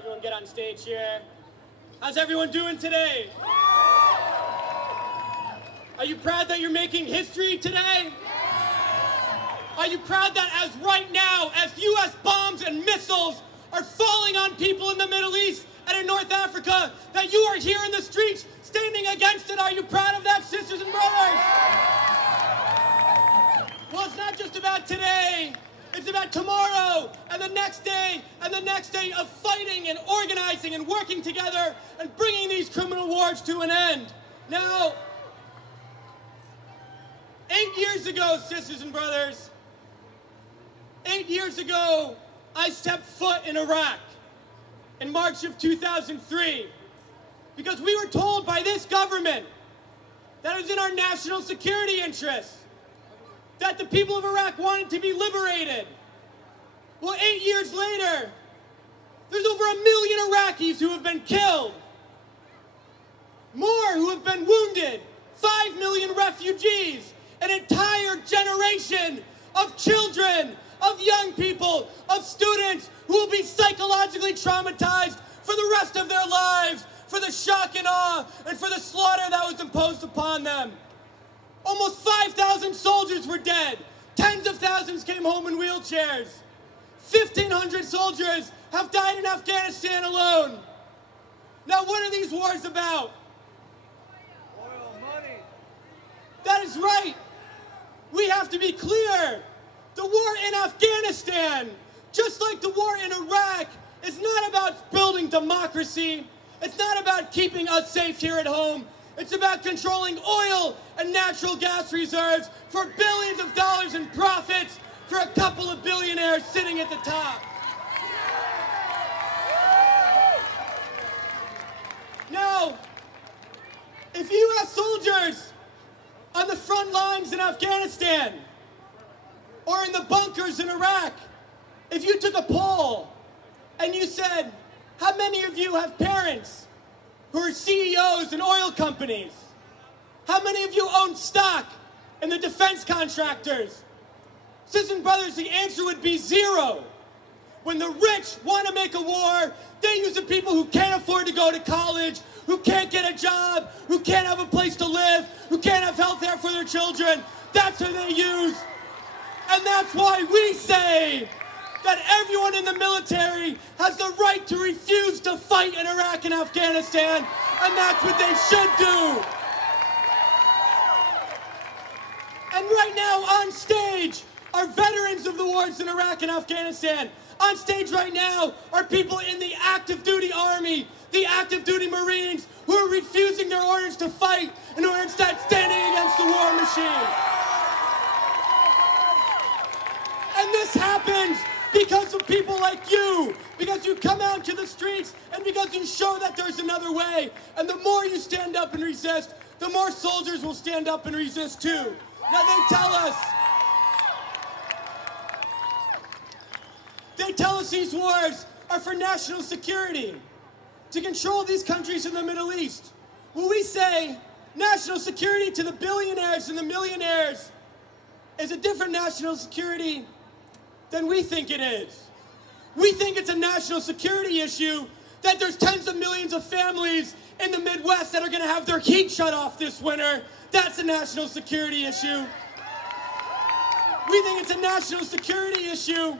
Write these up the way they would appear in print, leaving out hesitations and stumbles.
everyone get on stage here. How's everyone doing today? Are you proud that you're making history today? Are you proud that as right now, as U.S. bombs and missiles are falling on people in the Middle East and in North Africa, that you are here in the streets standing against it? Are you proud of that, sisters and brothers? Well, it's not just about today. It's about tomorrow and the next day and the next day of fighting and organizing and working together and bringing these criminal wars to an end. Now, 8 years ago, sisters and brothers, 8 years ago, I stepped foot in Iraq in March of 2003 because we were told by this government that it was in our national security interests, that the people of Iraq wanted to be liberated. Well, 8 years later, there's over 1 million Iraqis who have been killed, more who have been wounded, 5 million refugees, an entire generation of children, of young people, of students who will be psychologically traumatized for the rest of their lives, for the shock and awe, and for the slaughter that was imposed upon them. Almost 5,000 soldiers were dead. Tens of thousands came home in wheelchairs. 1,500 soldiers have died in Afghanistan alone. Now, what are these wars about? Oil money. That is right. We have to be clear. The war in Afghanistan, just like the war in Iraq, is not about building democracy. It's not about keeping us safe here at home. It's about controlling oil and natural gas reserves for billions of dollars in profits for a couple of billionaires sitting at the top. Now, if U.S. soldiers on the front lines in Afghanistan or in the bunkers in Iraq, if you took a poll and you said, how many of you have parents who are CEOs in oil companies? How many of you own stock in the defense contractors? Sisters and brothers, the answer would be 0. When the rich want to make a war, they use the people who can't afford to go to college, who can't get a job, who can't have a place to live, who can't have health care for their children. That's who they use. And that's why we say that everyone in the military has the right to refuse to fight in Iraq and Afghanistan, and that's what they should do. And right now on stage are veterans of the wars in Iraq and Afghanistan. On stage right now are people in the active duty army, the active duty Marines, who are refusing their orders to fight and who are instead standing against the war machine. And this happens because of people like you, because you come out to the streets and because you show that there's another way. And the more you stand up and resist, the more soldiers will stand up and resist too. Now they tell us these wars are for national security, to control these countries in the Middle East. Well, we say national security to the billionaires and the millionaires is a different national security than we think it is. We think it's a national security issue that there's tens of millions of families in the Midwest that are going to have their heat shut off this winter. That's a national security issue. We think it's a national security issue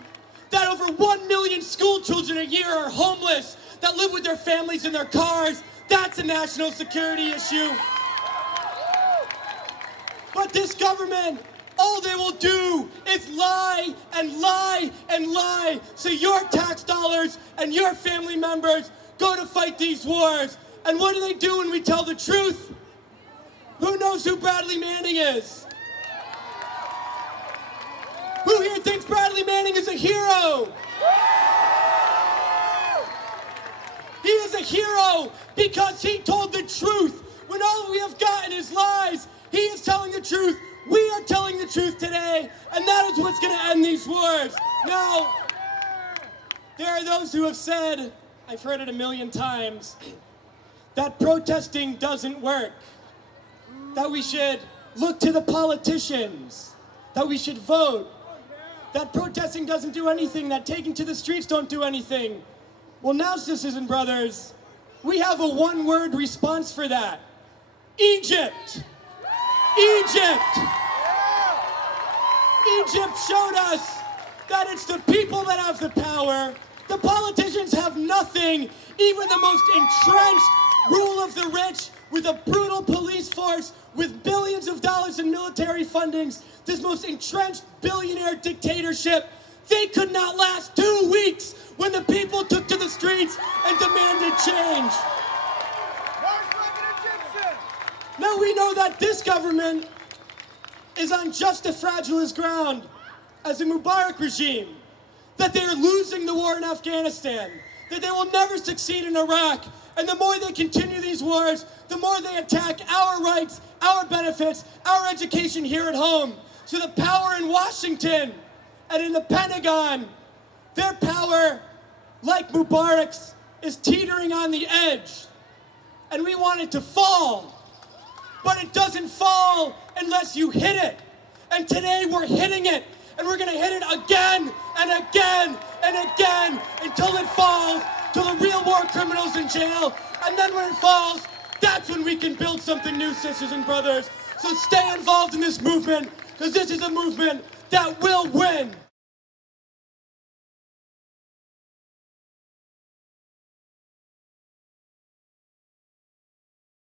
that over 1 million school children a year are homeless, that live with their families in their cars. That's a national security issue. But this government, all they will do is lie and lie and lie, so your tax dollars and your family members go to fight these wars. And what do they do when we tell the truth? Who knows who Bradley Manning is? Who here thinks Bradley Manning is a hero? He is a hero because he told the truth. When all we have gotten is lies, he is telling the truth. We are telling the truth today, and that is what's going to end these wars. Now, there are those who have said, I've heard it a million times, that protesting doesn't work, that we should look to the politicians, that we should vote, that protesting doesn't do anything, that taking to the streets don't do anything. Well, now, sisters and brothers, we have a one-word response for that. Egypt! Egypt! Egypt showed us that it's the people that have the power. The politicians have nothing. Even the most entrenched rule of the rich, with a brutal police force, with billions of dollars in military fundings, this most entrenched billionaire dictatorship, they could not last 2 weeks when the people took to the streets and demanded change. Now we know that this government is on just as fragile as ground as the Mubarak regime, that they are losing the war in Afghanistan, that they will never succeed in Iraq, and the more they continue these wars, the more they attack our rights, our benefits, our education here at home. So the power in Washington and in the Pentagon, their power, like Mubarak's, is teetering on the edge. And we want it to fall. But it doesn't fall unless you hit it. And today we're hitting it. And we're going to hit it again and again and again until it falls, till the real war criminals in jail. And then when it falls, that's when we can build something new, sisters and brothers. So stay involved in this movement, because this is a movement that will win.